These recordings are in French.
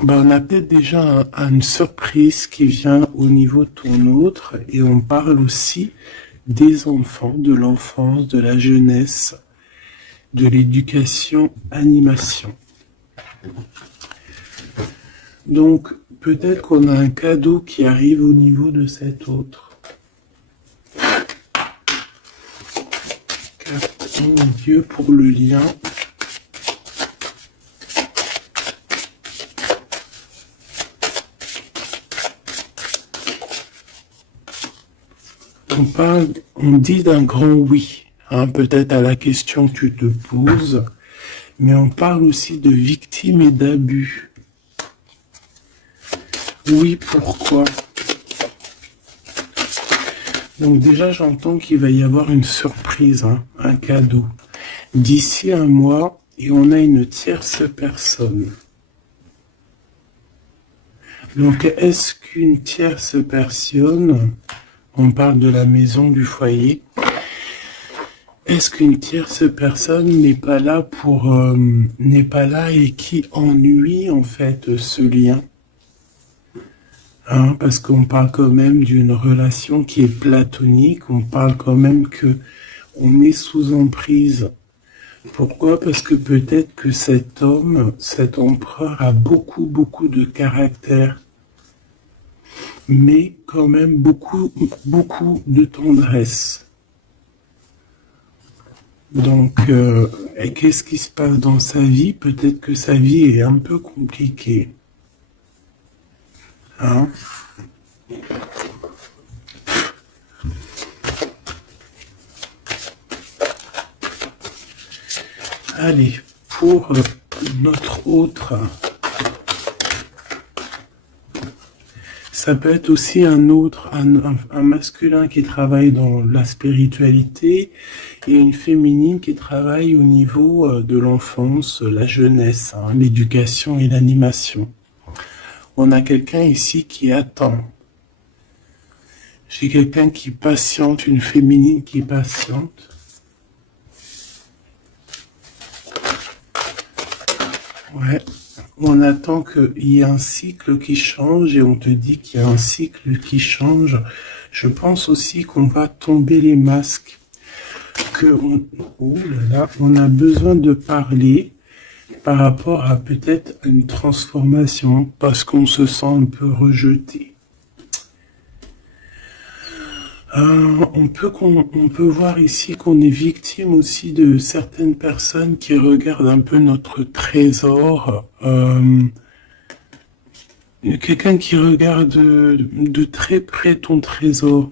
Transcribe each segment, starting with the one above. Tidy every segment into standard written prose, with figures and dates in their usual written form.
on a peut-être déjà une surprise qui vient au niveau de ton autre, et on parle aussi des enfants, de l'enfance, de la jeunesse, de l'éducation, animation. Donc, peut-être qu'on a un cadeau qui arrive au niveau de cet autre. Mon Dieu, pour le lien. On dit d'un grand oui, hein, peut-être à la question que tu te poses, mais on parle aussi de victimes et d'abus. Oui, pourquoi? Donc déjà, j'entends qu'il va y avoir une surprise, hein, un cadeau. D'ici un mois, et on a une tierce personne. Donc, est-ce qu'une tierce personne, on parle de la maison, du foyer, est-ce qu'une tierce personne n'est pas là n'est pas là et qui ennuie en fait ce lien? Hein, parce qu'on parle quand même d'une relation qui est platonique, on parle quand même que on est sous emprise. Pourquoi? Parce que peut-être que cet homme, cet empereur a beaucoup de caractère, mais quand même beaucoup de tendresse. Donc, et qu'est-ce qui se passe dans sa vie? Peut-être que sa vie est un peu compliquée. Hein? Allez, pour notre autre, ça peut être aussi un masculin qui travaille dans la spiritualité et une féminine qui travaille au niveau de l'enfance, la jeunesse, hein, l'éducation et l'animation. On a quelqu'un ici qui attend. J'ai quelqu'un qui patiente, une féminine qui patiente. Ouais, on attend qu'il y ait un cycle qui change et on te dit qu'il y a un cycle qui change. Je pense aussi qu'on va tomber les masques, on a besoin de parler par rapport à peut-être une transformation parce qu'on se sent un peu rejeté. On peut voir ici qu'on est victime aussi de certaines personnes qui regardent un peu notre trésor. Quelqu'un qui regarde de très près ton trésor.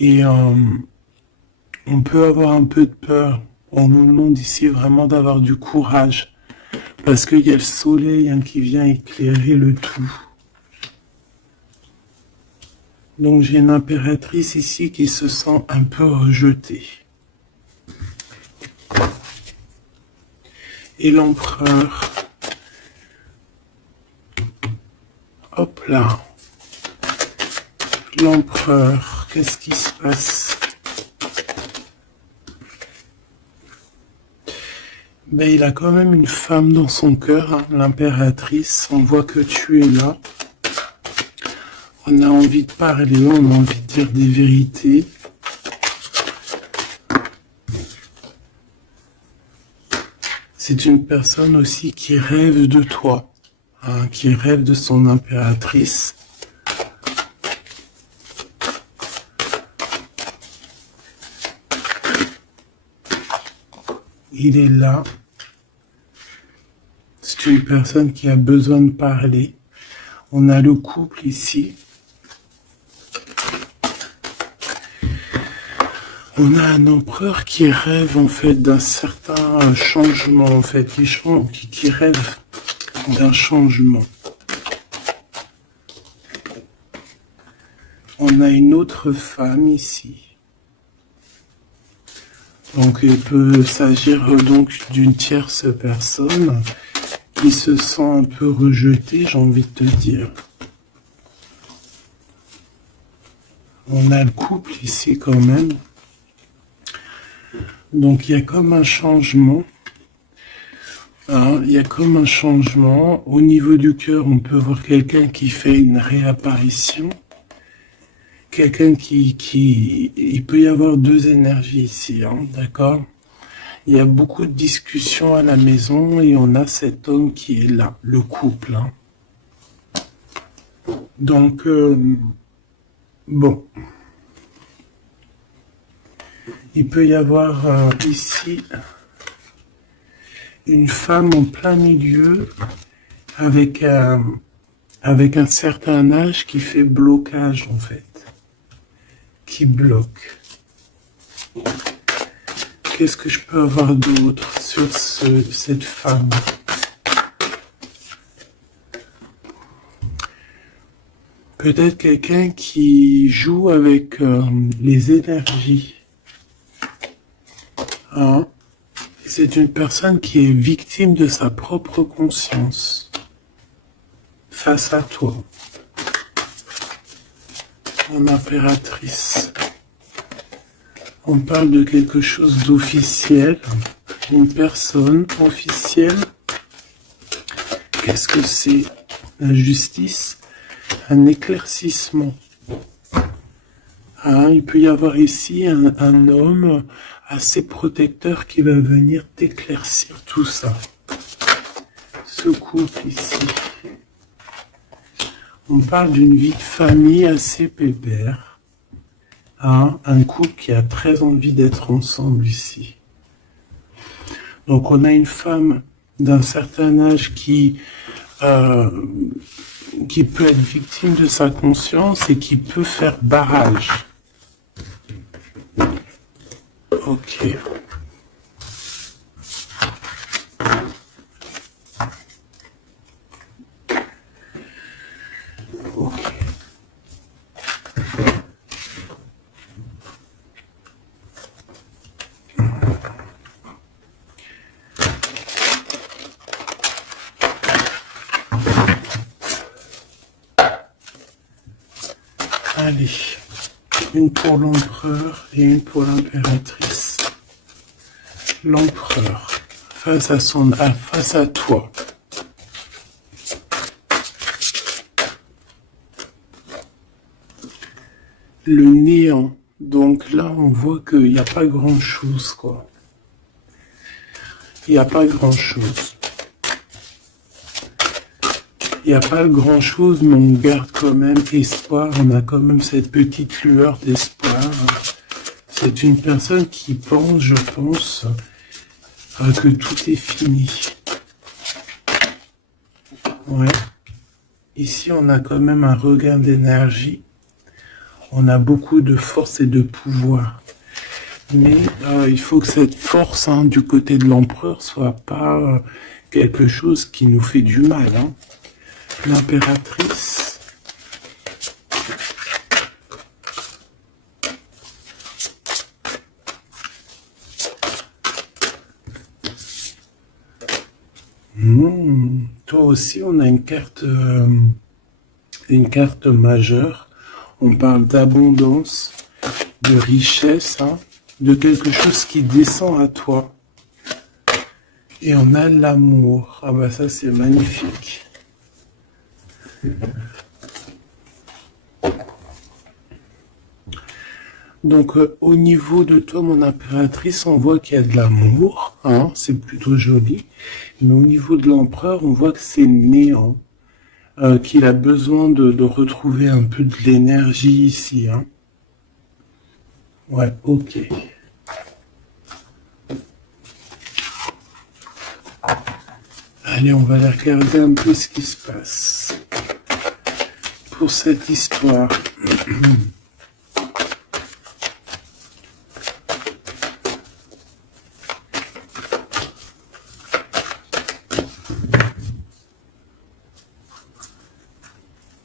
Et on peut avoir un peu de peur. On nous demande ici vraiment d'avoir du courage. Parce qu'il y a le soleil qui vient éclairer le tout. Donc j'ai une impératrice ici qui se sent un peu rejetée. Et l'empereur. Hop là. L'empereur, qu'est-ce qui se passe? Ben, il a quand même une femme dans son cœur, hein, l'impératrice. On voit que tu es là. On a envie de parler, on a envie de dire des vérités. C'est une personne aussi qui rêve de toi, hein, qui rêve de son impératrice. Il est là. C'est une personne qui a besoin de parler. On a le couple ici. On a un empereur qui rêve en fait d'un certain changement, en fait, qui rêve d'un changement. On a une autre femme ici. Donc il peut s'agir donc d'une tierce personne qui se sent un peu rejetée, j'ai envie de te dire. On a le couple ici quand même. Donc il y a comme un changement. Hein, il y a comme un changement. Au niveau du cœur, on peut voir quelqu'un qui fait une réapparition. Quelqu'un il peut y avoir deux énergies ici, hein, d'accord? Il y a beaucoup de discussions à la maison et on a cet homme qui est là, le couple, hein. Donc, bon, il peut y avoir ici une femme en plein milieu avec avec un certain âge qui fait blocage en fait, qui bloque. Qu'est-ce que je peux avoir d'autre sur cette femme? Peut-être quelqu'un qui joue avec les énergies. Hein? C'est une personne qui est victime de sa propre conscience face à toi. En impératrice. On parle de quelque chose d'officiel, une personne officielle. Qu'est-ce que c'est? La justice, un éclaircissement. Hein, il peut y avoir ici un homme assez protecteur qui va venir t'éclaircir tout ça. Ce couple ici. On parle d'une vie de famille assez pépère. Hein, un couple qui a très envie d'être ensemble ici. Donc on a une femme d'un certain âge qui peut être victime de sa conscience et qui peut faire barrage. Ok. Ok. Allez, une pour l'empereur et une pour l'impératrice. L'empereur, face à toi. Le néant. Donc là, on voit qu'il n'y a pas grand-chose, quoi. Il n'y a pas grand-chose. Il n'y a pas grand-chose, mais on garde quand même espoir. On a quand même cette petite lueur d'espoir. C'est une personne qui pense, je pense, que tout est fini. Ouais. Ici, on a quand même un regain d'énergie. On a beaucoup de force et de pouvoir. Mais il faut que cette force du côté de l'empereur soit pas quelque chose qui nous fait du mal. Hein. L'impératrice. Toi aussi, on a une carte majeure. On parle d'abondance, de richesse, hein, de quelque chose qui descend à toi. Et on a l'amour. Ah bah ça, c'est magnifique. Donc, au niveau de toi, mon impératrice, on voit qu'il y a de l'amour, hein, c'est plutôt joli. Mais au niveau de l'empereur, on voit que c'est néant, qu'il a besoin de retrouver un peu de l'énergie ici. Hein. Ouais, ok. Allez, on va aller regarder un peu ce qui se passe pour cette histoire.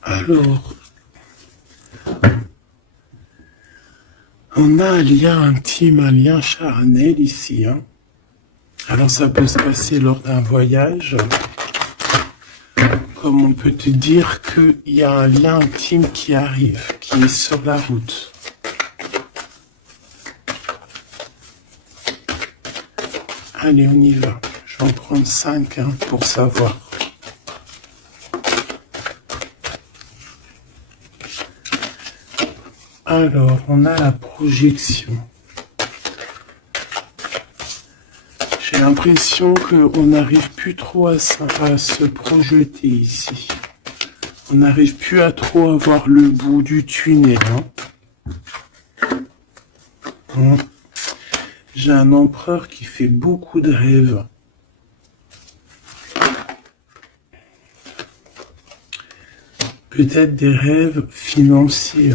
Alors, on a un lien intime, un lien charnel ici. Hein. Alors ça peut se passer lors d'un voyage, comme on peut te dire qu'il y a un lien intime qui arrive, qui est sur la route. Allez, on y va. Je vais en prendre 5 pour savoir. Alors, on a la projection. J'ai l'impression qu'on n'arrive plus trop à se projeter ici. On n'arrive plus à trop avoir le bout du tunnel. J'ai un empereur qui fait beaucoup de rêves. Peut-être des rêves financiers.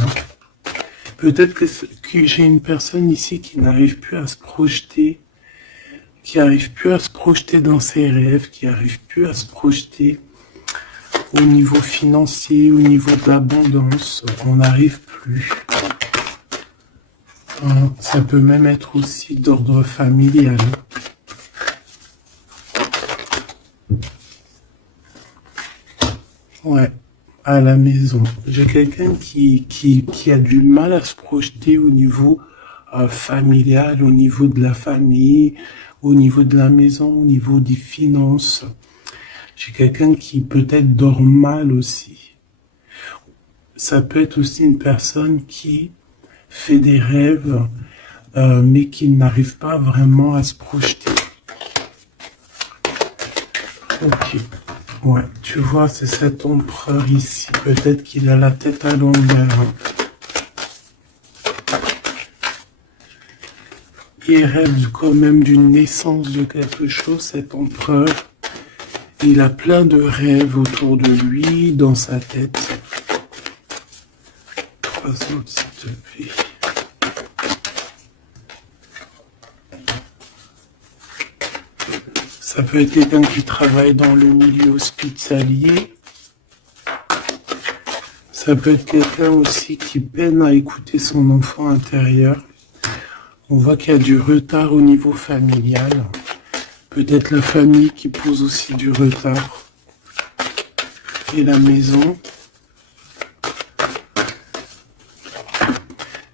Peut-être que j'ai une personne ici qui n'arrive plus à se projeter, qui n'arrive plus à se projeter dans ses rêves, qui n'arrive plus à se projeter au niveau financier, au niveau de l'abondance. On n'arrive plus. Ça peut même être aussi d'ordre familial. Ouais, à la maison. J'ai quelqu'un qui a du mal à se projeter au niveau familial, au niveau de la famille, au niveau de la maison, au niveau des finances. J'ai quelqu'un qui peut-être dort mal aussi. Ça peut être aussi une personne qui fait des rêves, mais qui n'arrive pas vraiment à se projeter. Ok. Ouais, tu vois, c'est cet empereur ici. Peut-être qu'il a la tête à l'envers. Il rêve quand même d'une naissance de quelque chose, cet empereur. Il a plein de rêves autour de lui, dans sa tête. 3 autres, s'il te plaît. Ça peut être quelqu'un qui travaille dans le milieu hospitalier. Ça peut être quelqu'un aussi qui peine à écouter son enfant intérieur. On voit qu'il y a du retard au niveau familial. Peut-être la famille qui pose aussi du retard. Et la maison.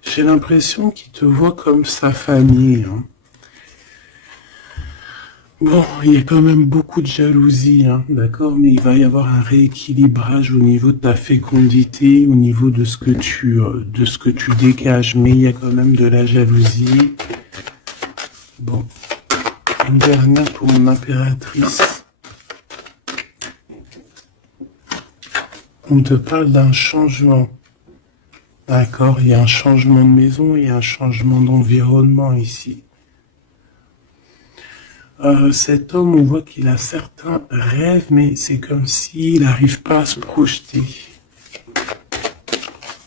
J'ai l'impression qu'il te voit comme sa famille. Bon, il y a quand même beaucoup de jalousie, d'accord, mais il va y avoir un rééquilibrage au niveau de ta fécondité, au niveau de ce que tu dégages, mais il y a quand même de la jalousie. Bon, une dernière pour mon impératrice. On te parle d'un changement, d'accord, il y a un changement de maison, il y a un changement d'environnement ici. Cet homme, on voit qu'il a certains rêves, mais c'est comme s'il n'arrive pas à se projeter.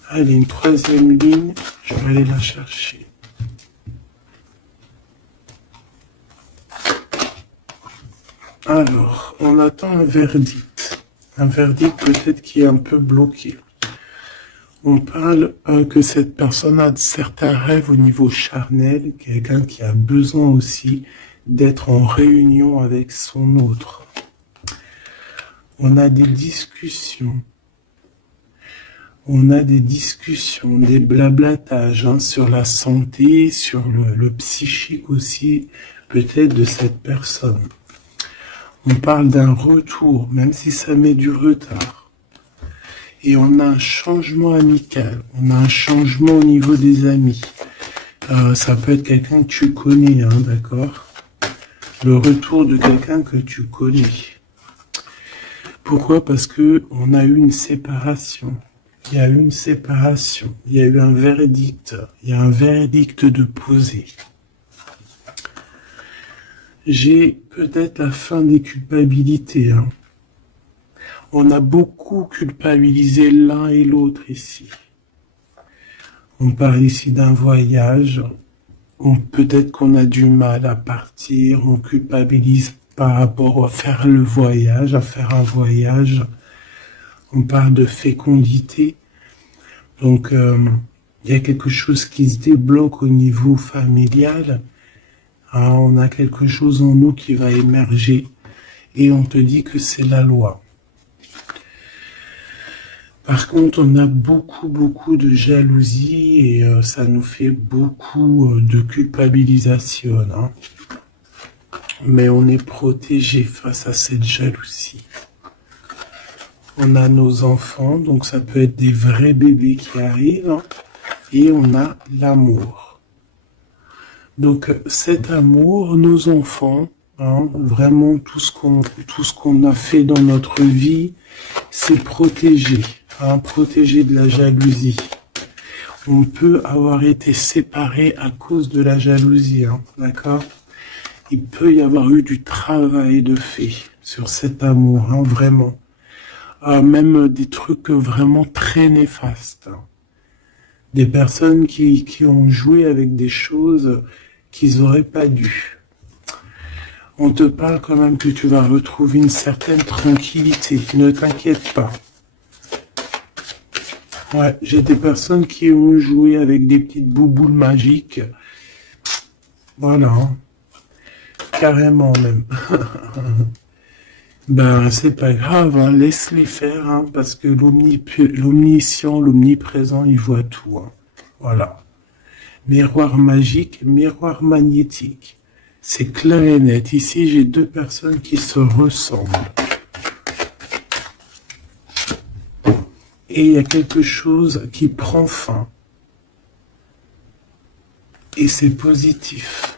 Allez, une 3e ligne, je vais aller la chercher. Alors, on attend un verdict. Un verdict peut-être qui est un peu bloqué. On parle que cette personne a certains rêves au niveau charnel, quelqu'un qui a besoin aussi d'être en réunion avec son autre. On a des discussions. On a des discussions, des blablatages sur la santé, sur le psychique aussi, peut-être de cette personne. On parle d'un retour, même si ça met du retard. Et on a un changement amical, on a un changement au niveau des amis. Ça peut être quelqu'un que tu connais, d'accord ? Le retour de quelqu'un que tu connais. Pourquoi? Parce que on a eu une séparation. Il y a eu une séparation. Il y a eu un verdict. Il y a un verdict de poser. J'ai peut-être la fin des culpabilités. On a beaucoup culpabilisé l'un et l'autre ici. On parle ici d'un voyage. Peut-être qu'on a du mal à partir, on culpabilise par rapport à faire le voyage, à faire un voyage. On parle de fécondité. Donc, il y a quelque chose qui se débloque au niveau familial. On a quelque chose en nous qui va émerger et on te dit que c'est la loi. Par contre, on a beaucoup de jalousie et ça nous fait beaucoup de culpabilisation. mais on est protégé face à cette jalousie. On a nos enfants, donc ça peut être des vrais bébés qui arrivent, hein, et on a l'amour. Donc cet amour, nos enfants, hein, vraiment tout ce qu'on a fait dans notre vie, c'est protégé, hein, protégé de la jalousie. On peut avoir été séparés à cause de la jalousie, hein, d'accord? Il peut y avoir eu du travail de fait sur cet amour, hein, vraiment. Même des trucs vraiment très néfastes. Hein. Des personnes qui ont joué avec des choses qu'ils n'auraient pas dû. On te parle quand même que tu vas retrouver une certaine tranquillité. Ne t'inquiète pas. Ouais, j'ai des personnes qui ont joué avec des petites bouboules magiques. Voilà. Hein. Carrément même. Ben, c'est pas grave, hein, laisse-les faire, hein, parce que l'omniscient, l'omniprésent, il voit tout. Hein. Voilà. Miroir magique, miroir magnétique. C'est clair et net. Ici, j'ai deux personnes qui se ressemblent. Et il y a quelque chose qui prend fin. Et c'est positif.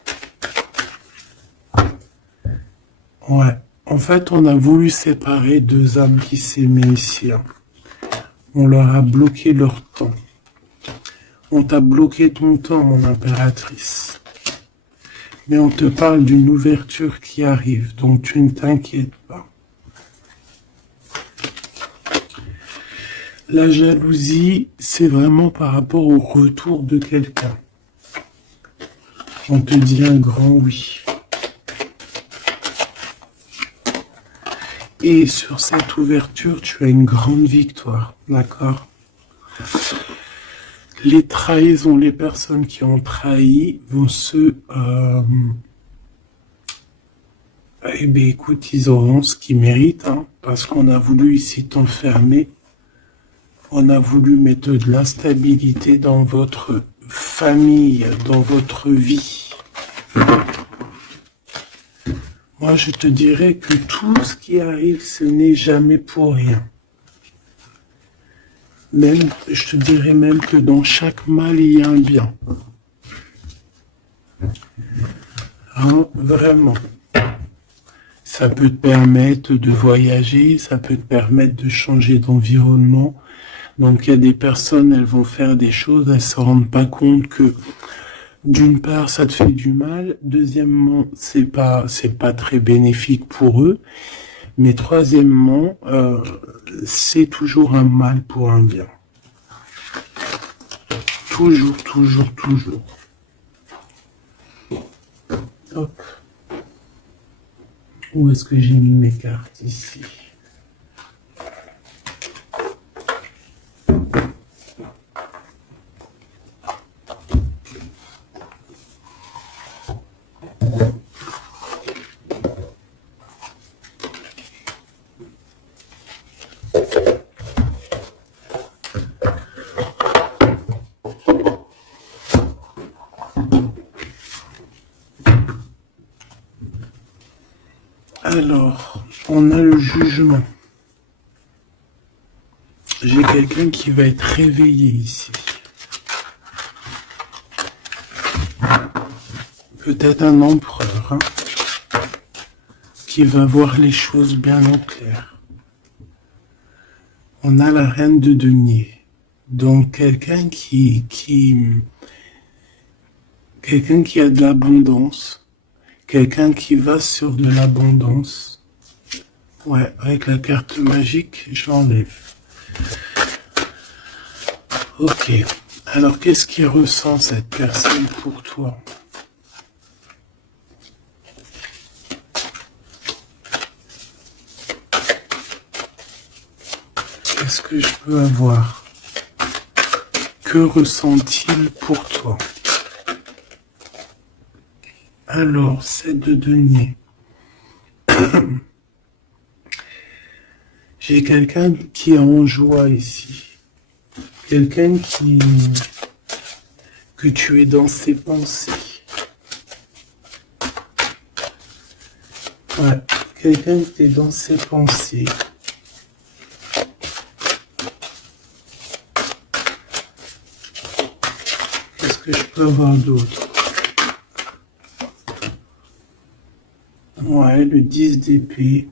Ouais. En fait, on a voulu séparer deux âmes qui s'aimaient ici. Hein. On leur a bloqué leur temps. On t'a bloqué ton temps, mon impératrice. Mais on te parle d'une ouverture qui arrive, donc tu ne t'inquiètes pas. La jalousie, c'est vraiment par rapport au retour de quelqu'un. On te dit un grand oui. Et sur cette ouverture, tu as une grande victoire, d'accord? Les trahisons, les personnes qui ont trahi vont eh bien, écoute, ils auront ce qu'ils méritent, hein, parce qu'on a voulu ici t'enfermer. On a voulu mettre de l'instabilité dans votre famille, dans votre vie. Moi, je te dirais que tout ce qui arrive, ce n'est jamais pour rien. Même, je te dirais même que dans chaque mal, il y a un bien. Hein, vraiment. Ça peut te permettre de voyager, ça peut te permettre de changer d'environnement. Donc, il y a des personnes, elles vont faire des choses, elles ne se rendent pas compte que d'une part, ça te fait du mal. Deuxièmement, c'est pas très bénéfique pour eux. Mais troisièmement, c'est toujours un mal pour un bien. Toujours, toujours, toujours. Hop. Où est-ce que j'ai mis mes cartes ici? Alors, on a le jugement. J'ai quelqu'un qui va être réveillé ici. Peut-être un empereur, hein, qui va voir les choses bien au clair. On a la reine de denier. Donc, quelqu'un qui a de l'abondance. Quelqu'un qui va sur de l'abondance. Ouais, avec la carte magique, je l'enlève. Ok. Alors, qu'est-ce qu'il ressent cette personne pour toi? Qu'est-ce que je peux avoir? Que ressent-il pour toi? Alors, 7 de denier. J'ai quelqu'un qui est en joie ici. Quelqu'un que tu es dans ses pensées. Ouais, quelqu'un qui est dans ses pensées. Qu'est-ce que je peux avoir d'autre? Ouais, le 10 d'épée.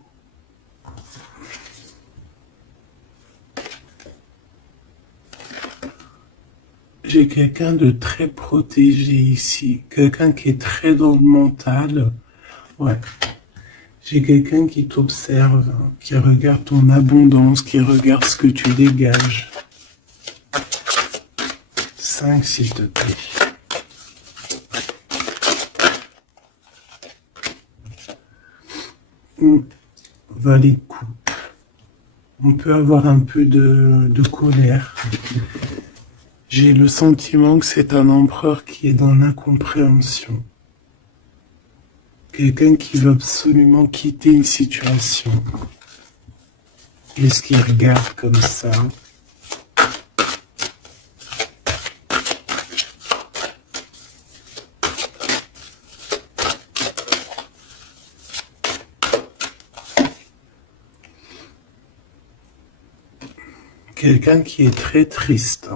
J'ai quelqu'un de très protégé ici. Quelqu'un qui est très dans le mental. Ouais. J'ai quelqu'un qui t'observe, qui regarde ton abondance, qui regarde ce que tu dégages. 5, s'il te plaît. Valet de coupe. On peut avoir un peu de colère. J'ai le sentiment que c'est un empereur qui est dans l'incompréhension. Quelqu'un qui veut absolument quitter une situation. Est-ce qu'il regarde comme ça? Quelqu'un qui est très triste.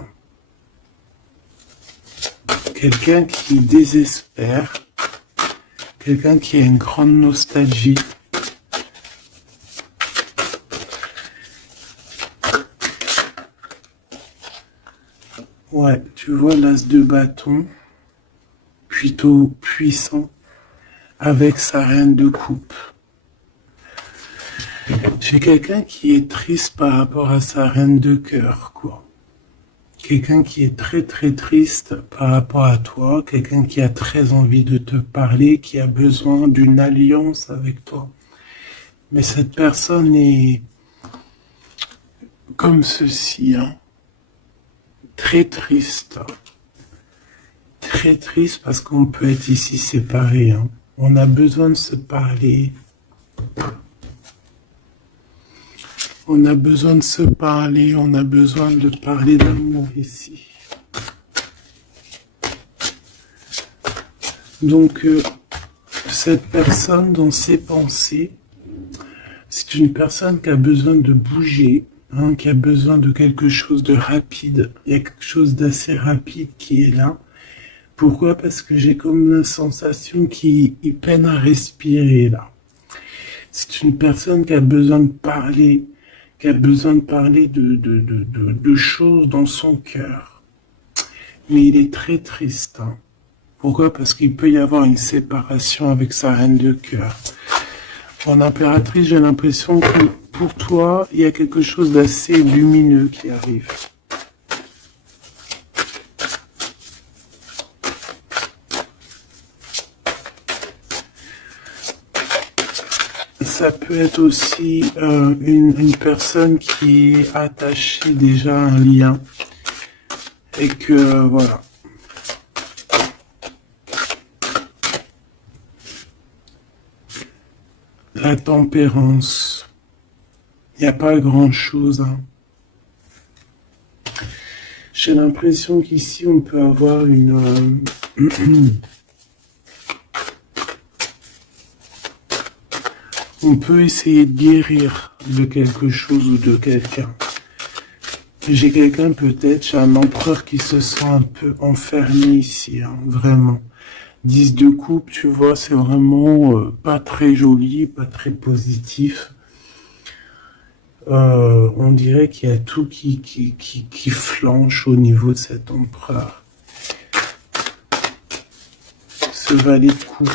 Quelqu'un qui désespère. Quelqu'un qui a une grande nostalgie. Ouais, tu vois l'as de bâton, plutôt puissant, avec sa reine de coupe. J'ai quelqu'un qui est triste par rapport à sa reine de cœur, quoi. Quelqu'un qui est très très triste par rapport à toi, quelqu'un qui a très envie de te parler, qui a besoin d'une alliance avec toi. Mais cette personne est comme ceci, hein. Très triste. Très triste parce qu'on peut être ici séparés, hein. On a besoin de se parler. On a besoin de se parler, on a besoin de parler d'amour ici. Donc, cette personne, dans ses pensées, c'est une personne qui a besoin de bouger, hein, qui a besoin de quelque chose de rapide. Il y a quelque chose d'assez rapide qui est là. Pourquoi? Parce que j'ai comme la sensation qu'il peine à respirer, là. C'est une personne qui a besoin de parler, qui a besoin de parler de choses dans son cœur. Mais il est très triste, hein. Pourquoi? Parce qu'il peut y avoir une séparation avec sa reine de cœur. En impératrice, j'ai l'impression que pour toi, il y a quelque chose d'assez lumineux qui arrive. Ça peut être aussi une personne qui est attachée déjà à un lien et que voilà. La tempérance, il n'y a pas grand-chose, hein. J'ai l'impression qu'ici on peut avoir une on peut essayer de guérir de quelque chose ou de quelqu'un. J'ai quelqu'un peut-être, j'ai un empereur qui se sent un peu enfermé ici, hein, vraiment. 10 de coupe, tu vois, c'est vraiment pas très joli, pas très positif. On dirait qu'il y a tout qui flanche au niveau de cet empereur. Ce valet de coupe.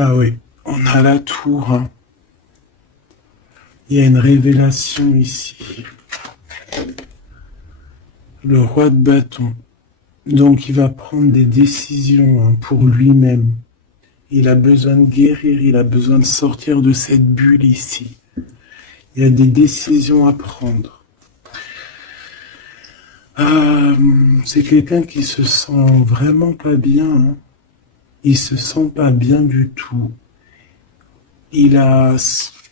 Ah oui, on a la tour, hein. Il y a une révélation ici. Le roi de bâton. Donc il va prendre des décisions, hein, pour lui-même. Il a besoin de guérir, il a besoin de sortir de cette bulle ici. Il y a des décisions à prendre. C'est quelqu'un qui se sent vraiment pas bien, hein. Il se sent pas bien du tout. Il a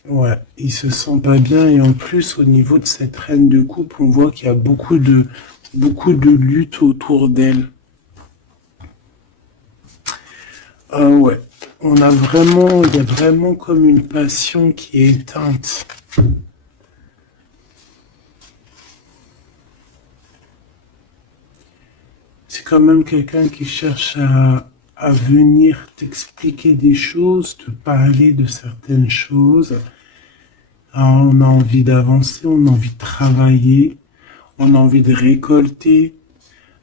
Ouais, il se sent pas bien et en plus au niveau de cette reine de coupe, on voit qu'il y a beaucoup de lutte autour d'elle. Ah ouais, il y a vraiment comme une passion qui est éteinte. C'est quand même quelqu'un qui cherche à venir t'expliquer des choses, te parler de certaines choses. Ah, on a envie d'avancer, on a envie de travailler, on a envie de récolter,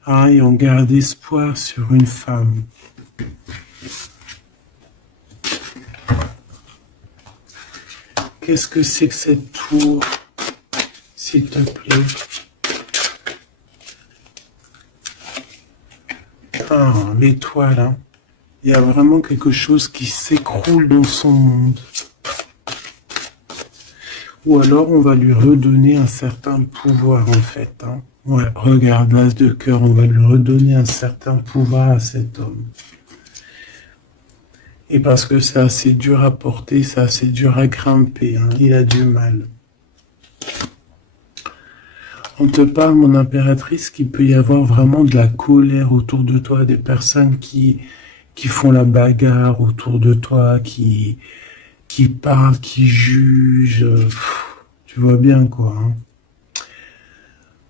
ah, et on garde espoir sur une femme. Qu'est-ce que c'est que cette tour, s'il te plaît? Ah, l'étoile, hein. Il y a vraiment quelque chose qui s'écroule dans son monde. Ou alors on va lui redonner un certain pouvoir en fait, hein. Ouais, regarde, l'as de cœur, on va lui redonner un certain pouvoir à cet homme. Et parce que c'est assez dur à porter, c'est assez dur à grimper, hein. Il a du mal. On te parle, mon impératrice, qu'il peut y avoir vraiment de la colère autour de toi, des personnes qui font la bagarre autour de toi, qui parlent, qui jugent. Tu vois bien quoi, hein.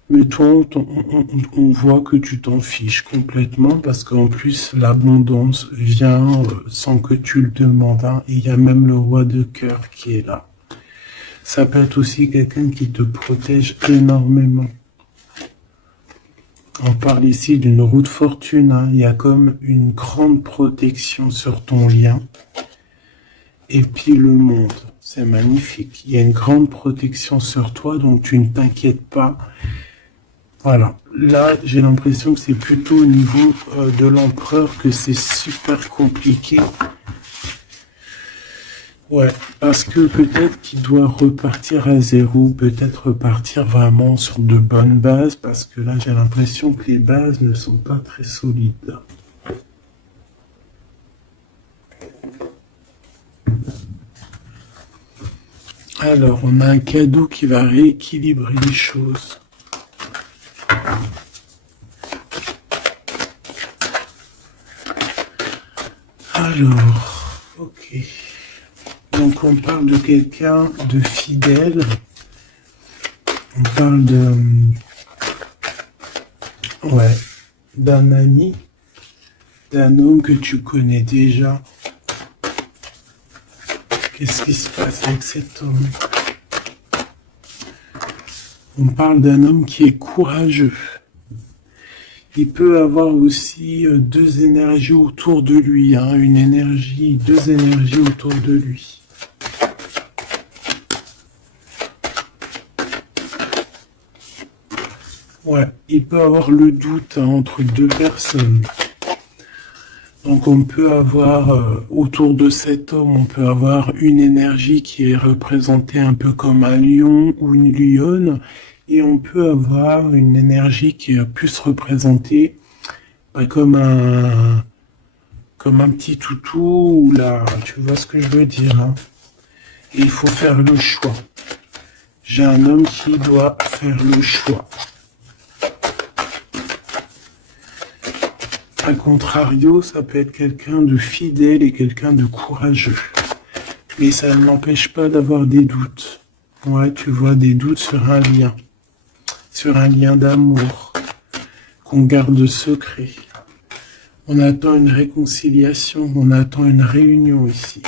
Mais toi, on voit que tu t'en fiches complètement parce qu'en plus, l'abondance vient sans que tu le demandes, hein. Et il y a même le roi de cœur qui est là. Ça peut être aussi quelqu'un qui te protège énormément. On parle ici d'une roue de fortune, hein. Il y a comme une grande protection sur ton lien. Et puis le monde, c'est magnifique. Il y a une grande protection sur toi, donc tu ne t'inquiètes pas. Voilà. Là, j'ai l'impression que c'est plutôt au niveau de l'empereur que c'est super compliqué. Ouais, parce que peut-être qu'il doit repartir à zéro, peut-être repartir vraiment sur de bonnes bases, parce que là, j'ai l'impression que les bases ne sont pas très solides. Alors, on a un cadeau qui va rééquilibrer les choses. Alors, ok. Donc on parle de quelqu'un de fidèle. On parle ouais, d'un ami, d'un homme que tu connais déjà. Qu'est-ce qui se passe avec cet homme? On parle d'un homme qui est courageux. Il peut avoir aussi deux énergies autour de lui, hein, deux énergies autour de lui. Ouais, il peut avoir le doute, hein, entre deux personnes. Donc on peut avoir, autour de cet homme, on peut avoir une énergie qui est représentée un peu comme un lion ou une lionne, et on peut avoir une énergie qui est plus représentée comme un petit toutou, ou là, tu vois ce que je veux dire, hein. Et il faut faire le choix. J'ai un homme qui doit faire le choix. A contrario, ça peut être quelqu'un de fidèle et quelqu'un de courageux. Mais ça ne l'empêche pas d'avoir des doutes. Ouais, tu vois, des doutes sur un lien d'amour qu'on garde secret. On attend une réconciliation, on attend une réunion ici.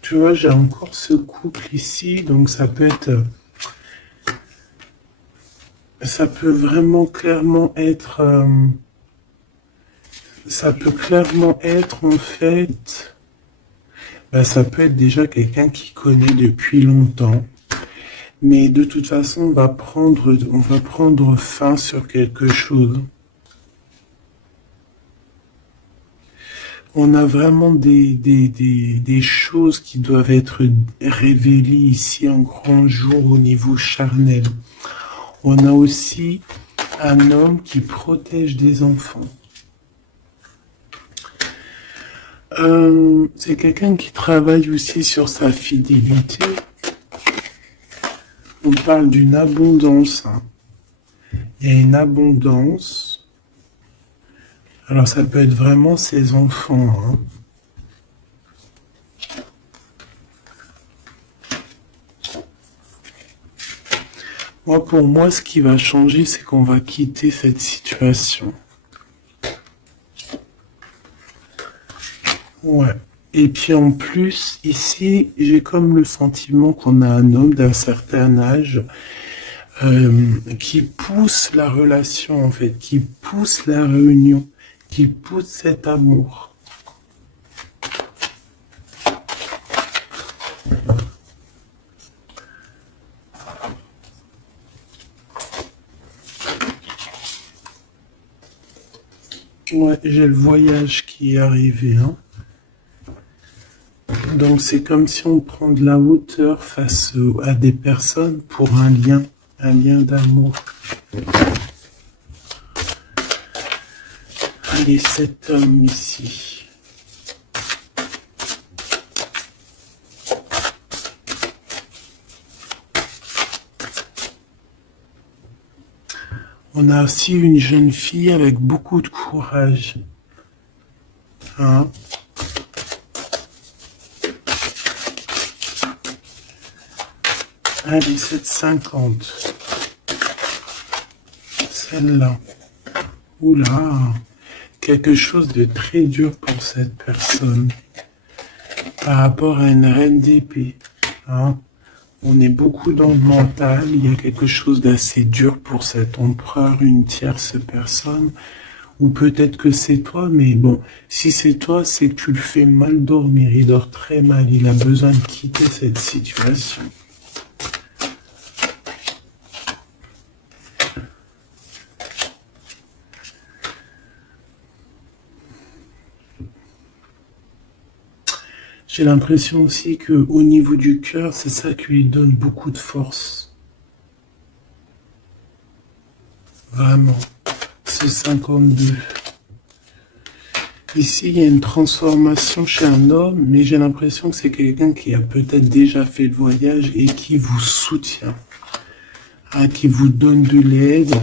Tu vois, j'ai encore ce couple ici, donc ça peut vraiment clairement être, ça peut clairement être en fait, ça peut être déjà quelqu'un qui connaît depuis longtemps, mais de toute façon, on va prendre fin sur quelque chose. On a vraiment des choses qui doivent être révélées ici en grand jour au niveau charnel. On a aussi un homme qui protège des enfants. C'est quelqu'un qui travaille aussi sur sa fidélité. On parle d'une abondance. Hein. Il y a une abondance. Alors ça peut être vraiment ses enfants. Hein. Moi, pour moi, ce qui va changer, c'est qu'on va quitter cette situation. Ouais. Et puis en plus, ici, j'ai comme le sentiment qu'on a un homme d'un certain âge qui pousse la relation, en fait, qui pousse la réunion, qui pousse cet amour. Ouais, j'ai le voyage qui est arrivé, hein. Donc c'est comme si on prend de la hauteur face à des personnes pour un lien d'amour. Allez, cet homme ici. On a aussi une jeune fille avec beaucoup de courage. Hein? Allez, 7,50. Celle-là. Oula. Quelque chose de très dur pour cette personne. Par rapport à une reine d'épée. Hein? On est beaucoup dans le mental, il y a quelque chose d'assez dur pour cet empereur, une tierce personne, ou peut-être que c'est toi, mais bon, si c'est toi, c'est que tu le fais mal dormir, il dort très mal, il a besoin de quitter cette situation. J'ai l'impression aussi que au niveau du cœur, c'est ça qui lui donne beaucoup de force. Vraiment. C'est 52. Ici, il y a une transformation chez un homme, mais j'ai l'impression que c'est quelqu'un qui a peut-être déjà fait le voyage et qui vous soutient, hein, qui vous donne de l'aide,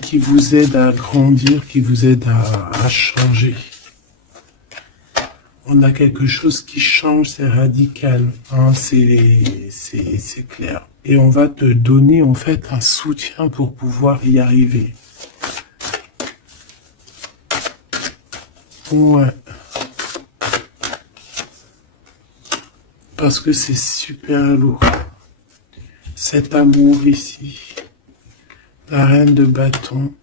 qui vous aide à grandir, qui vous aide à changer. On a quelque chose qui change, c'est radical, hein, c'est clair. Et on va te donner en fait un soutien pour pouvoir y arriver. Ouais. Parce que c'est super lourd. Cet amour ici. La reine de bâton.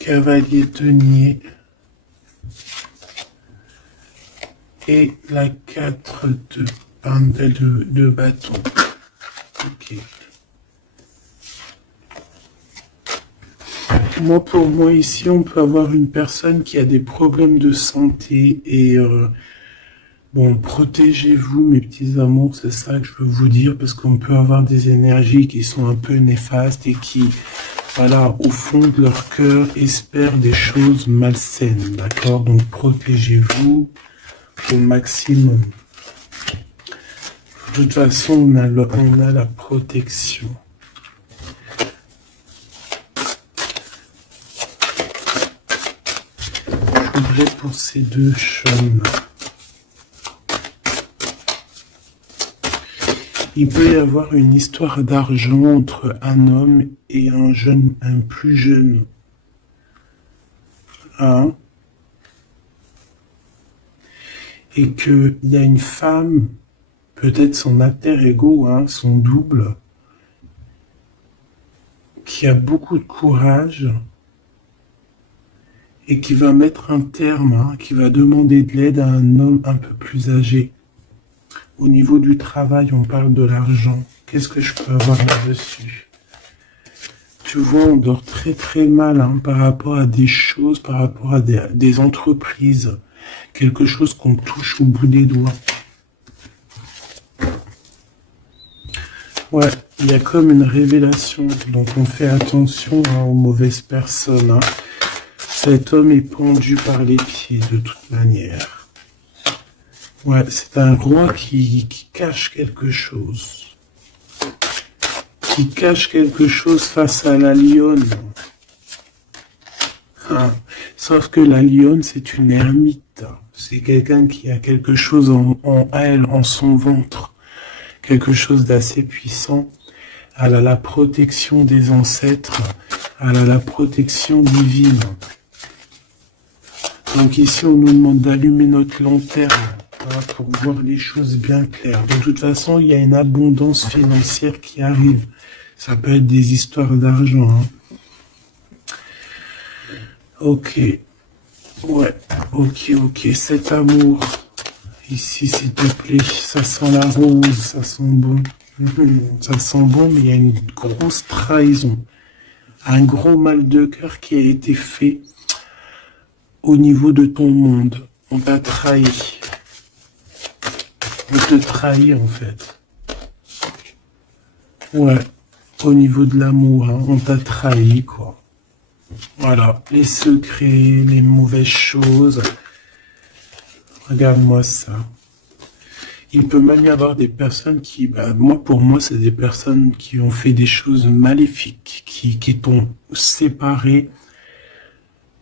Cavalier denier. Et la 4 de bâton. Ok. Moi, pour moi, ici, on peut avoir une personne qui a des problèmes de santé et bon, protégez-vous, mes petits amours, c'est ça que je veux vous dire, parce qu'on peut avoir des énergies qui sont un peu néfastes et qui, voilà, au fond de leur cœur, espèrent des choses malsaines, d'accord? Donc, protégez-vous au maximum. De toute façon, on a la protection. J'ouvrais pour ces deux chaumes. Il peut y avoir une histoire d'argent entre un homme et un plus jeune. Hein? Et qu'il y a une femme, peut-être son alter ego, hein, son double, qui a beaucoup de courage et qui va mettre un terme, hein, qui va demander de l'aide à un homme un peu plus âgé. Au niveau du travail, on parle de l'argent. Qu'est-ce que je peux avoir là-dessus? tu vois, on dort très très mal hein, par rapport à des choses, par rapport à des entreprises, quelque chose qu'on touche au bout des doigts. Ouais, il y a comme une révélation, donc on fait attention hein, aux mauvaises personnes. Hein. Cet homme est pendu par les pieds de toute manière. Ouais, c'est un roi qui cache quelque chose. Qui cache quelque chose face à la lionne. Hein. Sauf que la lionne, c'est une ermite. C'est quelqu'un qui a quelque chose en elle, en son ventre. Quelque chose d'assez puissant. Elle a la protection des ancêtres. Elle a la protection divine. Donc ici, on nous demande d'allumer notre lanterne hein, pour voir les choses bien claires. De toute façon, il y a une abondance financière qui arrive. Ça peut être des histoires d'argent. Hein. Ok. Ouais. Ok. Cet amour. Ici, s'il te plaît. Ça sent la rose. Ça sent bon. Ça sent bon, mais il y a une grosse trahison. Un gros mal de cœur qui a été fait au niveau de ton monde. On t'a trahi. On te trahit, en fait. Ouais. Au niveau de l'amour, hein, on t'a trahi, quoi. Voilà, les secrets, les mauvaises choses. Regarde-moi ça. Il peut même y avoir des personnes qui, pour moi, c'est des personnes qui ont fait des choses maléfiques, qui t'ont séparé,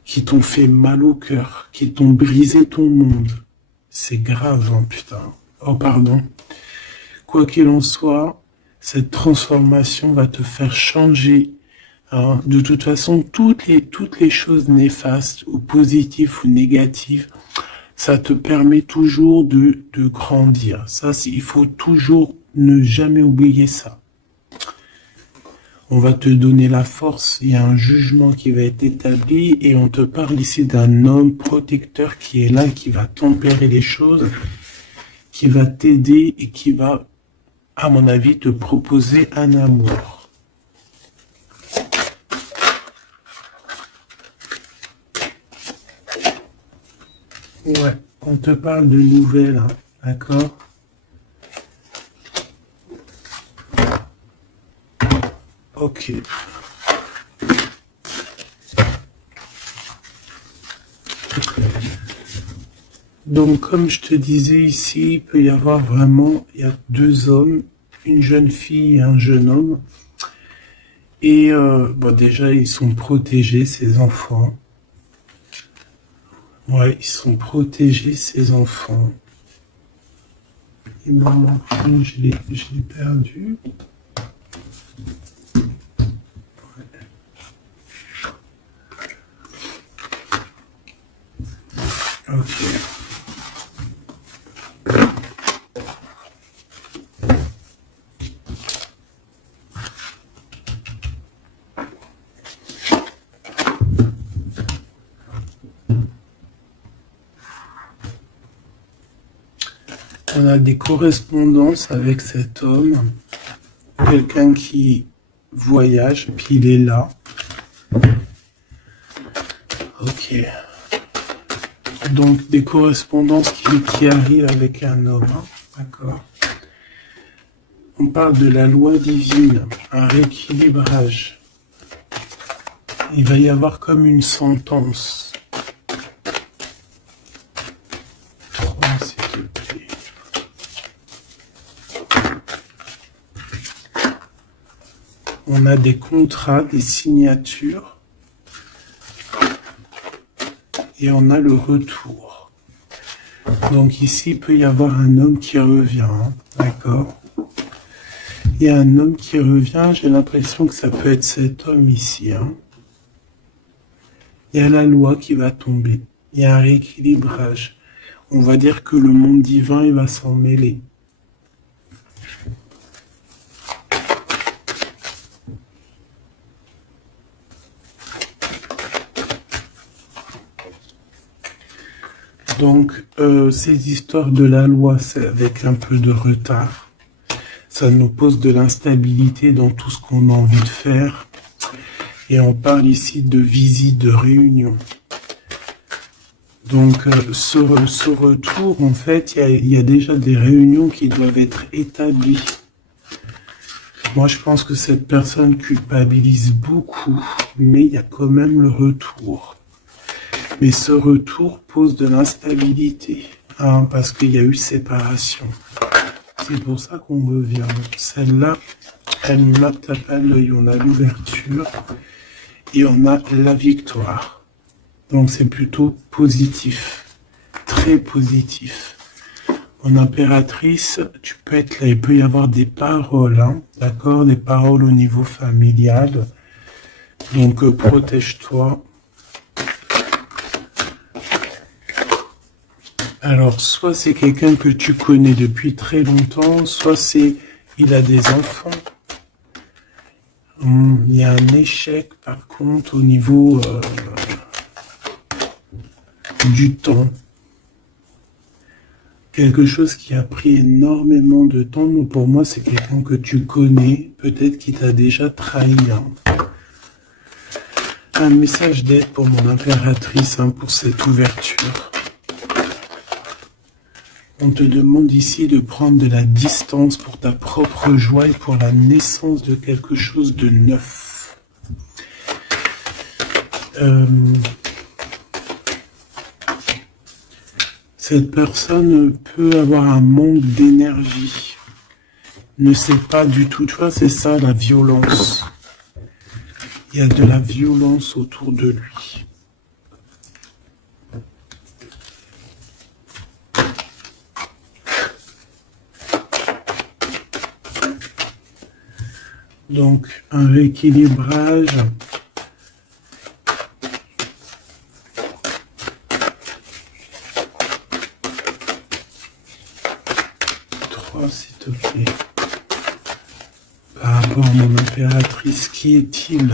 qui t'ont fait mal au cœur, qui t'ont brisé ton monde. C'est grave, hein, putain. Oh, pardon. Quoi qu'il en soit, cette transformation va te faire changer. Hein. De toute façon, toutes les choses néfastes, ou positives ou négatives, ça te permet toujours de grandir. Ça, il faut toujours ne jamais oublier ça. On va te donner la force, il y a un jugement qui va être établi et on te parle ici d'un homme protecteur qui est là, qui va tempérer les choses, qui va t'aider et qui va, à mon avis, te proposer un amour. Ouais, on te parle de nouvelles, hein, d'accord? Ok. Donc, comme je te disais ici, il peut y avoir vraiment, il y a deux hommes, une jeune fille et un jeune homme. Et déjà, ils sont protégés, ces enfants. Ouais, ils sont protégés, ces enfants. Il m'en manque une, je l'ai perdu. Ok. On a des correspondances avec cet homme, quelqu'un qui voyage, puis il est là. Ok. Donc des correspondances qui arrivent avec un homme, hein. D'accord. On parle de la loi divine, un rééquilibrage. Il va y avoir comme une sentence. S'il te plaît. On a des contrats, des signatures. Et on a le retour. Donc ici, il peut y avoir un homme qui revient. Hein, d'accord. Il y a un homme qui revient. J'ai l'impression que ça peut être cet homme ici. Hein. Il y a la loi qui va tomber. Il y a un rééquilibrage. On va dire que le monde divin, il va s'en mêler. Donc, ces histoires de la loi, c'est avec un peu de retard. Ça nous pose de l'instabilité dans tout ce qu'on a envie de faire. Et on parle ici de visite, de réunion. Donc, ce retour, en fait, il y a déjà des réunions qui doivent être établies. Moi, je pense que cette personne culpabilise beaucoup, mais il y a quand même le retour. Mais ce retour pose de l'instabilité, hein, parce qu'il y a eu séparation. C'est pour ça qu'on revient. Celle-là, elle me tape à l'œil. On a l'ouverture et on a la victoire. Donc c'est plutôt positif, très positif. En impératrice, tu peux être là, il peut y avoir des paroles, hein, d'accord, des paroles au niveau familial. Donc protège-toi. Alors, soit c'est quelqu'un que tu connais depuis très longtemps, soit il a des enfants. Il y a un échec, par contre, au niveau du temps. Quelque chose qui a pris énormément de temps. Donc pour moi, c'est quelqu'un que tu connais, peut-être qui t'a déjà trahi. Hein. Un message d'aide pour mon impératrice, hein, pour cette ouverture. On te demande ici de prendre de la distance pour ta propre joie et pour la naissance de quelque chose de neuf. Cette personne peut avoir un manque d'énergie. Ne sait pas du tout. Tu vois, c'est ça la violence. Il y a de la violence autour de lui. Donc, un rééquilibrage. S'il te plaît. Par rapport à mon impératrice, qui est-il?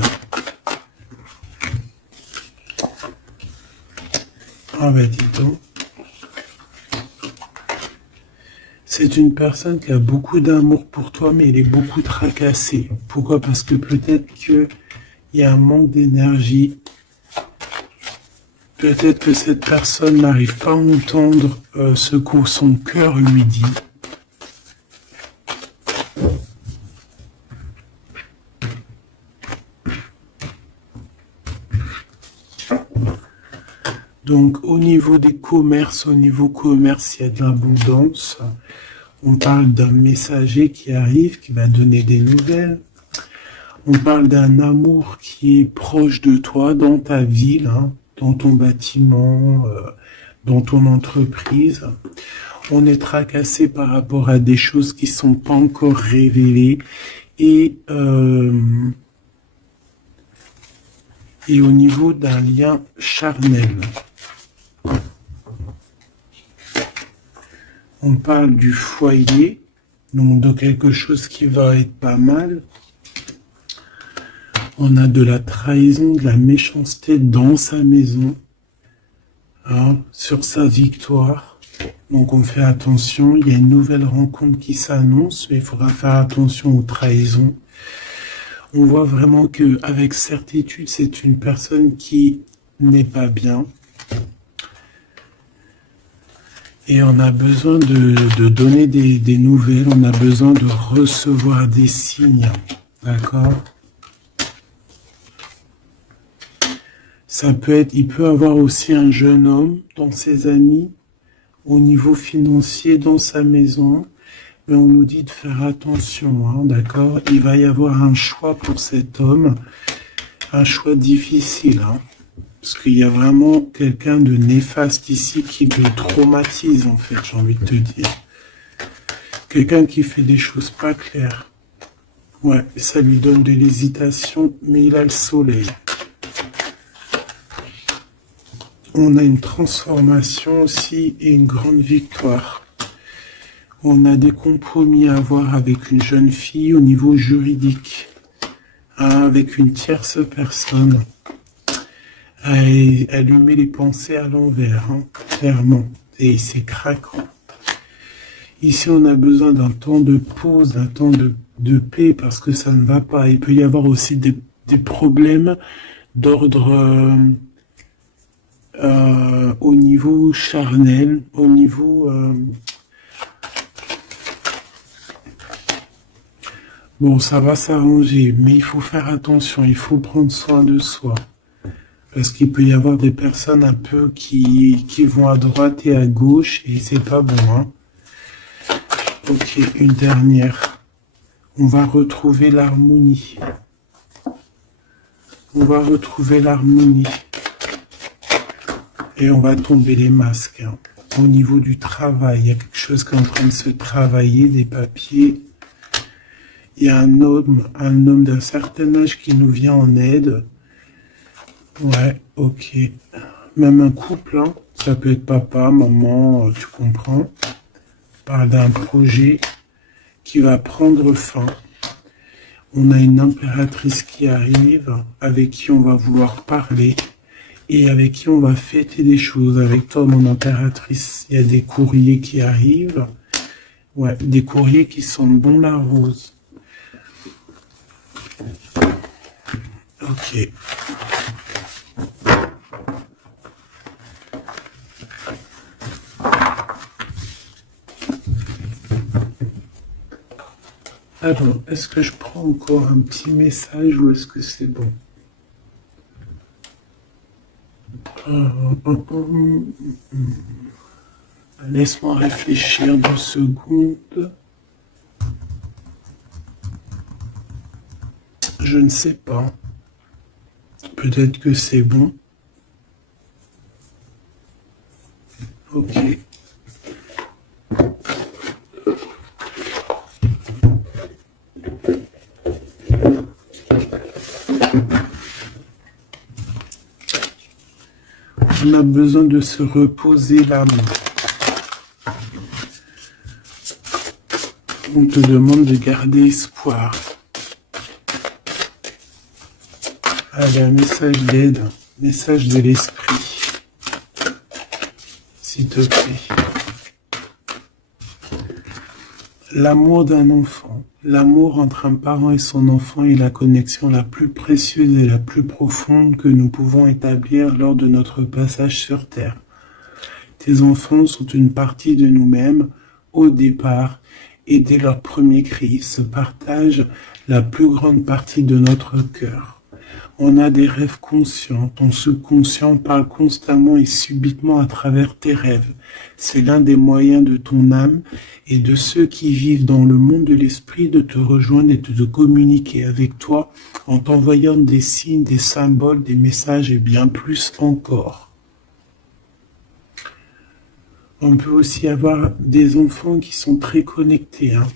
Ah ben dis donc. C'est une personne qui a beaucoup d'amour pour toi, mais elle est beaucoup tracassée. Pourquoi? Parce que peut-être qu'il y a un manque d'énergie. Peut-être que cette personne n'arrive pas à entendre ce que son cœur lui dit. Donc, au niveau des commerces, au niveau commerce, il y a de l'abondance. On parle d'un messager qui arrive, qui va donner des nouvelles. On parle d'un amour qui est proche de toi, dans ta ville, hein, dans ton bâtiment, dans ton entreprise. On est tracassé par rapport à des choses qui ne sont pas encore révélées. Et au niveau d'un lien charnel. On parle du foyer, donc de quelque chose qui va être pas mal. On a de la trahison, de la méchanceté dans sa maison, hein, sur sa victoire. Donc on fait attention, il y a une nouvelle rencontre qui s'annonce, mais il faudra faire attention aux trahisons. On voit vraiment qu'avec certitude, c'est une personne qui n'est pas bien. Et on a besoin de donner des nouvelles, on a besoin de recevoir des signes, d'accord? Ça peut être, il peut avoir aussi un jeune homme dans ses amis, au niveau financier, dans sa maison, mais on nous dit de faire attention, hein, d'accord? Il va y avoir un choix pour cet homme, un choix difficile, hein. Parce qu'il y a vraiment quelqu'un de néfaste ici qui le traumatise, en fait, j'ai envie de te dire. Quelqu'un qui fait des choses pas claires. Ouais, ça lui donne de l'hésitation, mais il a le soleil. On a une transformation aussi et une grande victoire. On a des compromis à avoir avec une jeune fille au niveau juridique, hein, avec une tierce personne. Elle lui met les pensées à l'envers, hein, clairement, et c'est craquant. Ici, on a besoin d'un temps de pause, d'un temps de paix, parce que ça ne va pas. Il peut y avoir aussi des problèmes d'ordre au niveau charnel, au niveau... Bon, ça va s'arranger, mais il faut faire attention, il faut prendre soin de soi. Parce qu'il peut y avoir des personnes un peu qui vont à droite et à gauche, et c'est pas bon, hein. Ok, une dernière. On va retrouver l'harmonie. On va retrouver l'harmonie. Et on va tomber les masques, hein. Au niveau du travail, il y a quelque chose qui est en train de se travailler, des papiers. Il y a un homme d'un certain âge qui nous vient en aide. Ouais, ok. Même un couple, hein. Ça peut être papa, maman, tu comprends. On parle d'un projet qui va prendre fin. On a une impératrice qui arrive, avec qui on va vouloir parler et avec qui on va fêter des choses. Avec toi, mon impératrice, il y a des courriers qui arrivent. Ouais, des courriers qui sentent bon la rose. Ok. Alors, est-ce que je prends encore un petit message ou est-ce que c'est bon? Laisse-moi réfléchir 2 secondes. Je ne sais pas. Peut-être que c'est bon. Ok. On a besoin de se reposer l'âme. On te demande de garder espoir. Allez, un message d'aide, message de l'esprit, s'il te plaît. L'amour d'un enfant, l'amour entre un parent et son enfant est la connexion la plus précieuse et la plus profonde que nous pouvons établir lors de notre passage sur Terre. Tes enfants sont une partie de nous-mêmes au départ et dès leur premier cri, ils se partagent la plus grande partie de notre cœur. On a des rêves conscients, ton subconscient parle constamment et subitement à travers tes rêves. C'est l'un des moyens de ton âme et de ceux qui vivent dans le monde de l'esprit de te rejoindre et de te communiquer avec toi en t'envoyant des signes, des symboles, des messages et bien plus encore. On peut aussi avoir des enfants qui sont très connectés, hein.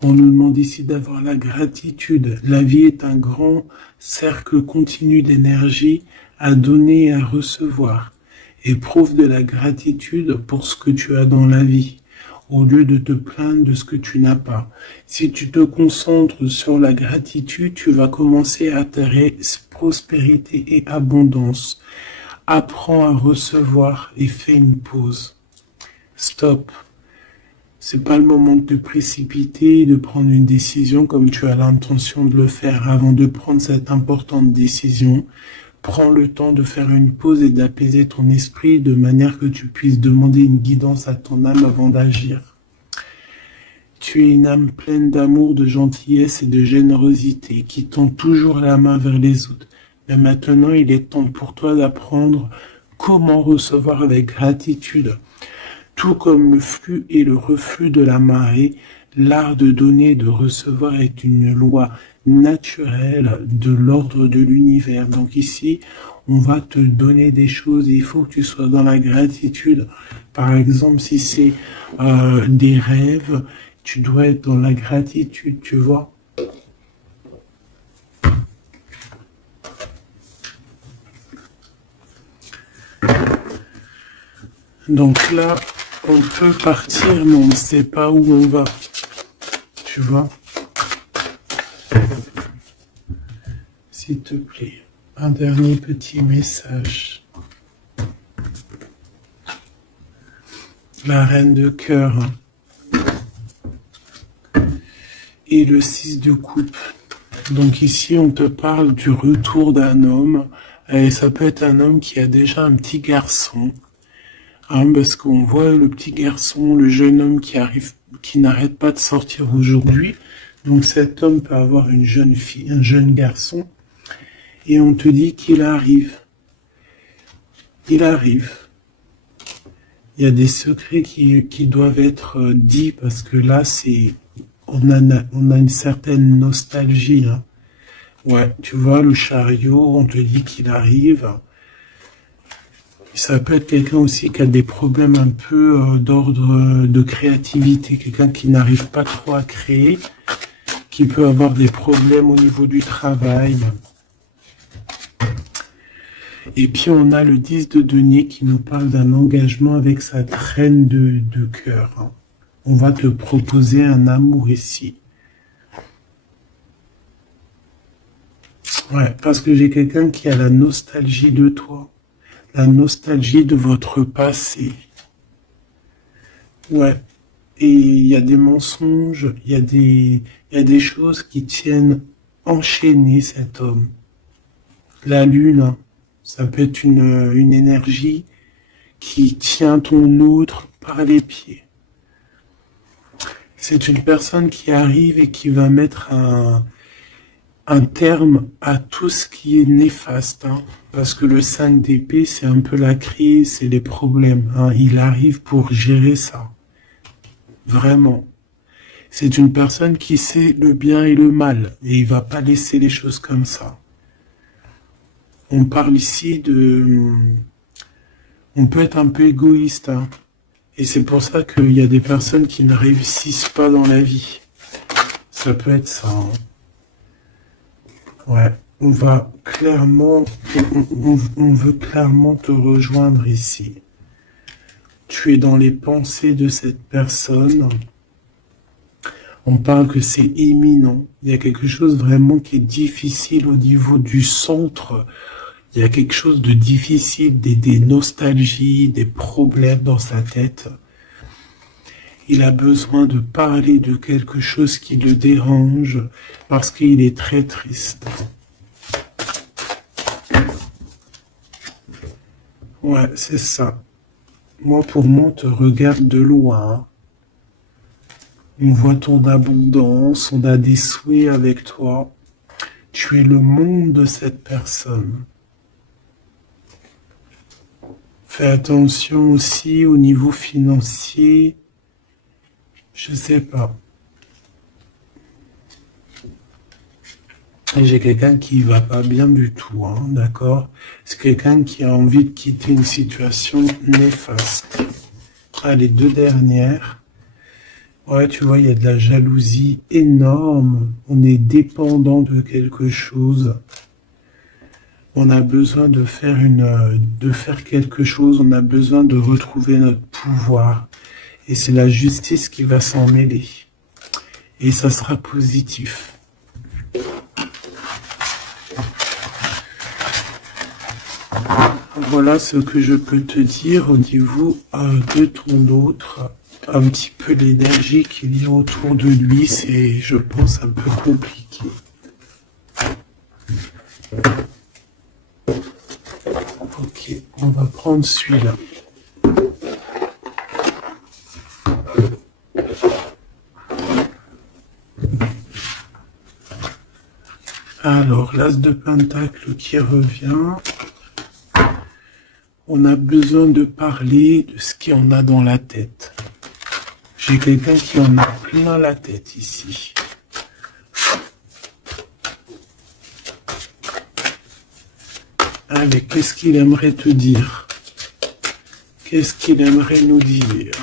On nous demande ici d'avoir la gratitude. La vie est un grand cercle continu d'énergie à donner et à recevoir. Éprouve de la gratitude pour ce que tu as dans la vie, au lieu de te plaindre de ce que tu n'as pas. Si tu te concentres sur la gratitude, tu vas commencer à atterrir prospérité et abondance. Apprends à recevoir et fais une pause. Stop. C'est pas le moment de te précipiter et de prendre une décision comme tu as l'intention de le faire. Avant de prendre cette importante décision, prends le temps de faire une pause et d'apaiser ton esprit de manière que tu puisses demander une guidance à ton âme avant d'agir. Tu es une âme pleine d'amour, de gentillesse et de générosité qui tend toujours la main vers les autres. Mais maintenant, il est temps pour toi d'apprendre comment recevoir avec gratitude. Tout comme le flux et le reflux de la marée, l'art de donner et de recevoir est une loi naturelle de l'ordre de l'univers. Donc ici, on va te donner des choses et il faut que tu sois dans la gratitude. Par exemple, si c'est des rêves, tu dois être dans la gratitude, tu vois. Donc là, on peut partir, mais on ne sait pas où on va. Tu vois? S'il te plaît, un dernier petit message. La reine de cœur et le 6 de coupe. Donc ici, on te parle du retour d'un homme, et ça peut être un homme qui a déjà un petit garçon, hein, parce qu'on voit le petit garçon, le jeune homme qui arrive, qui n'arrête pas de sortir aujourd'hui. Donc cet homme peut avoir une jeune fille, un jeune garçon, et on te dit qu'il arrive. Il arrive. Il y a des secrets qui doivent être dits, parce que là, on a une certaine nostalgie, hein. Ouais, tu vois, le chariot, on te dit qu'il arrive. Ça peut être quelqu'un aussi qui a des problèmes un peu d'ordre de créativité, quelqu'un qui n'arrive pas trop à créer, qui peut avoir des problèmes au niveau du travail. Et puis on a le 10 de denier qui nous parle d'un engagement avec sa reine de cœur, hein. On va te proposer un amour ici. Ouais, parce que j'ai quelqu'un qui a la nostalgie de toi, la nostalgie de votre passé. Ouais, et il y a des mensonges, il y a des choses qui tiennent enchaîner cet homme. La lune, hein, ça peut être une énergie qui tient ton autre par les pieds. C'est une personne qui arrive et qui va mettre un terme à tout ce qui est néfaste, hein, parce que le 5 d'épée, c'est un peu la crise, c'est les problèmes, hein. Il arrive pour gérer ça. Vraiment. C'est une personne qui sait le bien et le mal, et il va pas laisser les choses comme ça. On parle ici on peut être un peu égoïste, hein, et c'est pour ça qu'il y a des personnes qui ne réussissent pas dans la vie. Ça peut être ça, hein. Ouais, on va clairement, on veut clairement te rejoindre ici. Tu es dans les pensées de cette personne. On parle que c'est imminent. Il y a quelque chose vraiment qui est difficile au niveau du centre. Il y a quelque chose de difficile, des nostalgies, des problèmes dans sa tête. Il a besoin de parler de quelque chose qui le dérange parce qu'il est très triste. Ouais, c'est ça. Moi, pour moi, on te regarde de loin. On voit ton abondance, on a des souhaits avec toi. Tu es le monde de cette personne. Fais attention aussi au niveau financier. Je sais pas. Et j'ai quelqu'un qui va pas bien du tout, hein, d'accord? C'est quelqu'un qui a envie de quitter une situation néfaste. Ah, les deux dernières. Ouais, tu vois, il y a de la jalousie énorme. On est dépendant de quelque chose. On a besoin de faire quelque chose. On a besoin de retrouver notre pouvoir. Et c'est la justice qui va s'en mêler. Et ça sera positif. Voilà ce que je peux te dire au niveau de ton autre. Un petit peu l'énergie qu'il y a autour de lui, c'est, je pense, un peu compliqué. Ok, on va prendre celui-là. Alors, l'as de pentacle qui revient. On a besoin de parler de ce qu'il y en a dans la tête. J'ai quelqu'un qui en a plein la tête ici. Allez, qu'est-ce qu'il aimerait te dire? Qu'est-ce qu'il aimerait nous dire?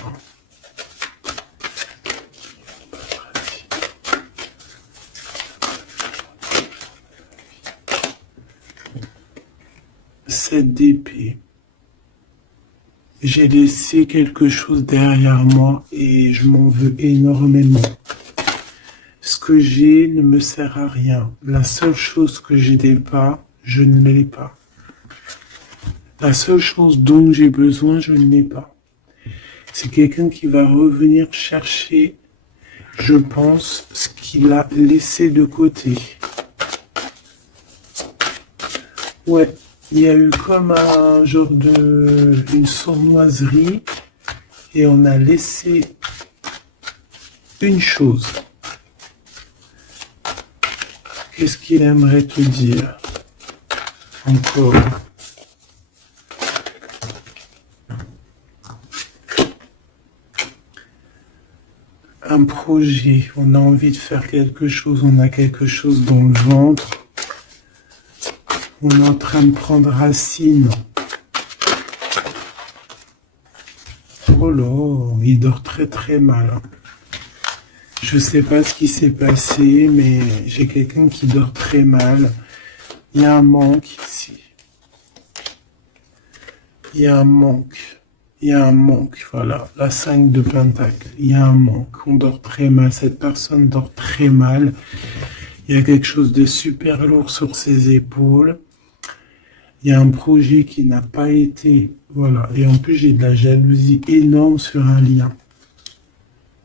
Cette d'épée. J'ai laissé quelque chose derrière moi et je m'en veux énormément. Ce que j'ai ne me sert à rien. La seule chose que je n'ai pas, je ne l'ai pas. La seule chose dont j'ai besoin, je ne l'ai pas. C'est quelqu'un qui va revenir chercher, je pense, ce qu'il a laissé de côté. Ouais, il y a eu comme un genre une sournoiserie et on a laissé une chose. Qu'est-ce qu'il aimerait te dire encore? Un projet, on a envie de faire quelque chose, on a quelque chose dans le ventre, on est en train de prendre racine. Oh là, il dort très très mal. Je sais pas ce qui s'est passé, mais j'ai quelqu'un qui dort très mal. Il y a un manque ici. Il y a un manque. Il y a un manque, voilà. La 5 de Pentacle. Il y a un manque. On dort très mal. Cette personne dort très mal. Il y a quelque chose de super lourd sur ses épaules. Il y a un projet qui n'a pas été... Voilà. Et en plus, j'ai de la jalousie énorme sur un lien.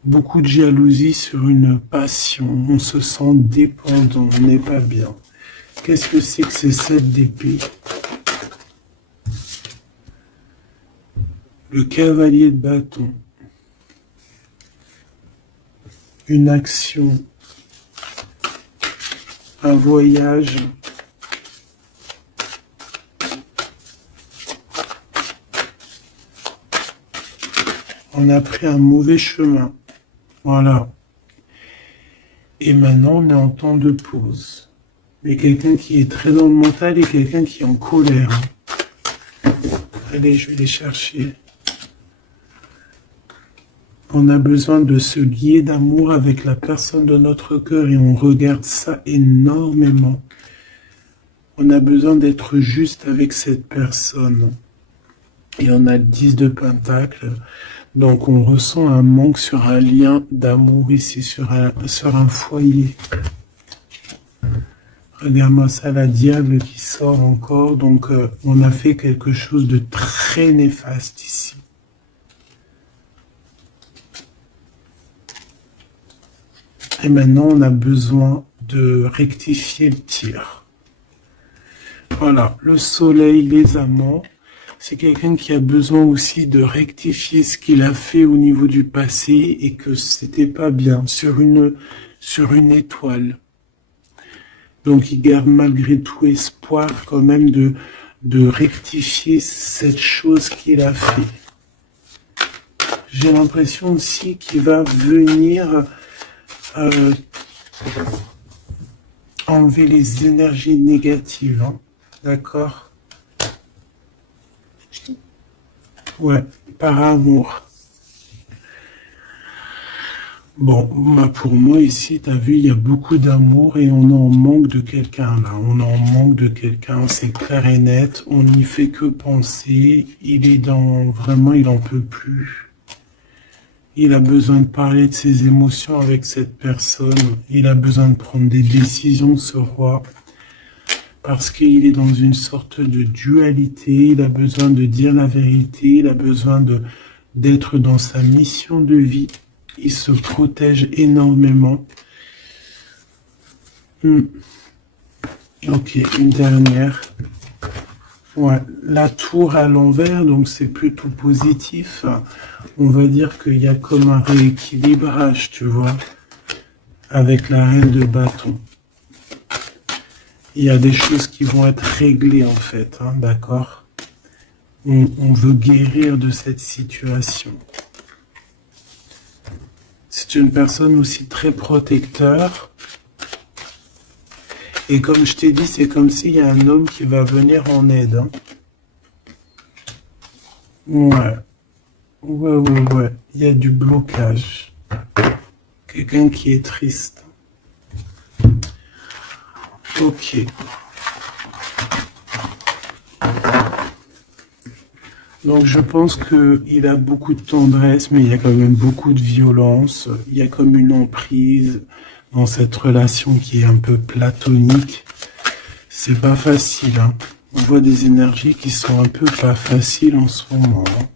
Beaucoup de jalousie sur une passion. On se sent dépendant. On n'est pas bien. Qu'est-ce que c'est que ces 7 d'épée? Le cavalier de bâton. Une action. Un voyage. On a pris un mauvais chemin. Voilà. Et maintenant, on est en temps de pause. Mais quelqu'un qui est très dans le mental et quelqu'un qui est en colère. Allez, je vais les chercher. On a besoin de se lier d'amour avec la personne de notre cœur et on regarde ça énormément. On a besoin d'être juste avec cette personne. Et on a le 10 de Pentacle. Donc on ressent un manque sur un lien d'amour ici, sur un foyer. Regarde-moi ça, la diable qui sort encore. Donc on a fait quelque chose de très néfaste ici. Et maintenant, on a besoin de rectifier le tir. Voilà, le soleil, les amants, c'est quelqu'un qui a besoin aussi de rectifier ce qu'il a fait au niveau du passé et que c'était pas bien sur une étoile. Donc, il garde malgré tout espoir quand même de rectifier cette chose qu'il a fait. J'ai l'impression aussi qu'il va venir... enlever les énergies négatives, hein. D'accord? Ouais, par amour. Bon, pour moi ici, t'as vu, il y a beaucoup d'amour et on en manque de quelqu'un là. On en manque de quelqu'un, c'est clair et net. On n'y fait que penser. Il est vraiment, il en peut plus. Il a besoin de parler de ses émotions avec cette personne. Il a besoin de prendre des décisions, ce roi. Parce qu'il est dans une sorte de dualité. Il a besoin de dire la vérité. Il a besoin d'être dans sa mission de vie. Il se protège énormément. Ok, une dernière. Ouais, la tour à l'envers, donc c'est plutôt positif. On va dire qu'il y a comme un rééquilibrage, tu vois, avec la reine de bâton. Il y a des choses qui vont être réglées en fait, hein, d'accord? On veut guérir de cette situation. C'est une personne aussi très protecteur. Et comme je t'ai dit, c'est comme s'il y a un homme qui va venir en aide. Hein. Ouais. Ouais. Il y a du blocage. Quelqu'un qui est triste. Ok. Donc je pense qu'il a beaucoup de tendresse, mais il y a quand même beaucoup de violence. Il y a comme une emprise dans cette relation qui est un peu platonique. C'est pas facile, hein. On voit des énergies qui sont un peu pas faciles en ce moment. Hein.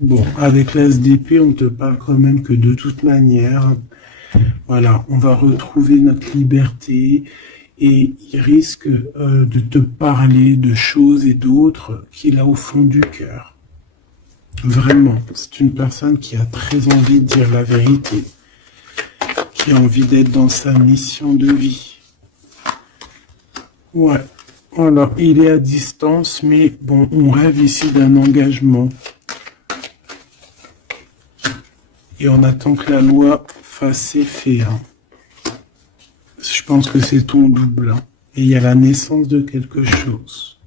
Bon, avec l'As d'épée, on te parle quand même que de toute manière, voilà, on va retrouver notre liberté et il risque de te parler de choses et d'autres qu'il a au fond du cœur. Vraiment, c'est une personne qui a très envie de dire la vérité, qui a envie d'être dans sa mission de vie. Ouais, alors il est à distance, mais bon, on rêve ici d'un engagement. Et on attend que la loi fasse effet. Hein. Je pense que c'est ton double. Hein. Et il y a la naissance de quelque chose.